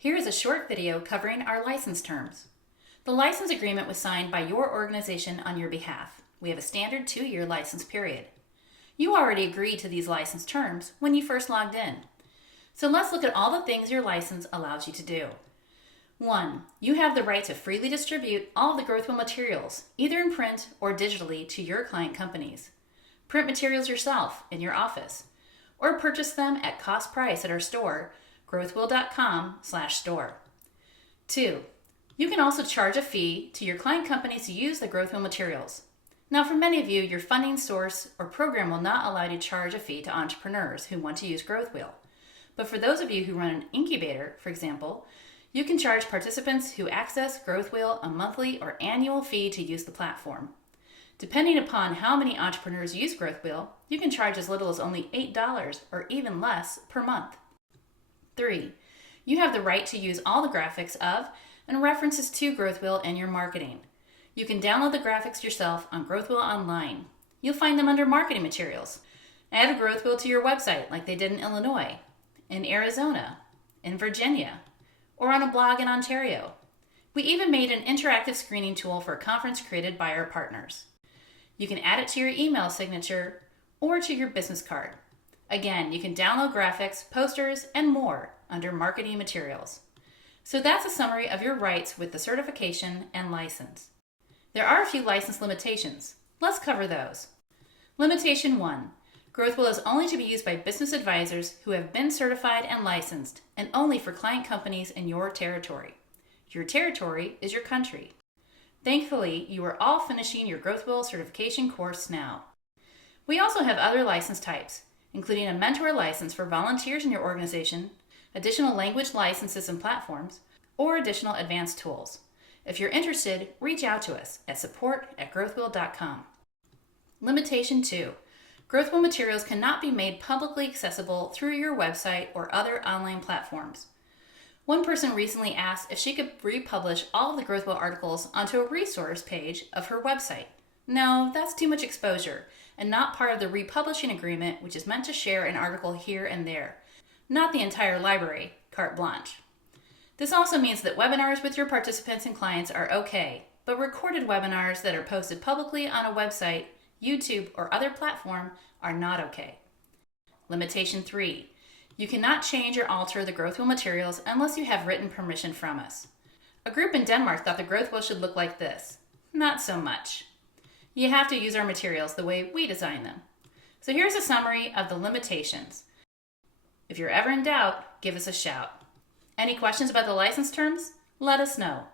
Here is a short video covering our license terms. The license agreement was signed by your organization on your behalf. We have a standard 2-year license period. You already agreed to these license terms when you first logged in. So let's look at all the things your license allows you to do. 1. You have the right to freely distribute all the GrowthWheel materials, either in print or digitally, to your client companies. Print materials yourself in your office, or purchase them at cost price at our store, growthwheel.com/store. 2. You can also charge a fee to your client companies to use the GrowthWheel materials. Now, for many of you, your funding source or program will not allow you to charge a fee to entrepreneurs who want to use GrowthWheel. But for those of you who run an incubator, for example, you can charge participants who access GrowthWheel a monthly or annual fee to use the platform. Depending upon how many entrepreneurs use GrowthWheel, you can charge as little as only $8 or even less per month. 3. You have the right to use all the graphics of and references to GrowthWheel in your marketing. You can download the graphics yourself on GrowthWheel online. You'll find them under marketing materials. Add a GrowthWheel to your website like they did in Illinois, in Arizona, in Virginia, or on a blog in Ontario. We even made an interactive screening tool for a conference created by our partners. You can add it to your email signature or to your business card. Again, you can download graphics, posters, and more under marketing materials. So that's a summary of your rights with the certification and license. There are a few license limitations. Let's cover those. Limitation 1. GrowthWheel is only to be used by business advisors who have been certified and licensed, and only for client companies in your territory. Your territory is your country. Thankfully, you are all finishing your GrowthWheel certification course now. We also have other license types, including a mentor license for volunteers in your organization, additional language licenses and platforms, or additional advanced tools. If you're interested, reach out to us at support@growthwheel.com. Limitation 2. GrowthWheel materials cannot be made publicly accessible through your website or other online platforms. One person recently asked if she could republish all the GrowthWheel articles onto a resource page of her website. No, that's too much exposure and not part of the republishing agreement, which is meant to share an article here and there, not the entire library, carte blanche. This also means that webinars with your participants and clients are okay, but recorded webinars that are posted publicly on a website, YouTube, or other platform are not okay. Limitation 3. You cannot change or alter the GrowthWheel materials unless you have written permission from us. A group in Denmark thought the GrowthWheel should look like this. Not so much. You have to use our materials the way we design them. So here's a summary of the limitations. If you're ever in doubt, give us a shout. Any questions about the license terms? Let us know.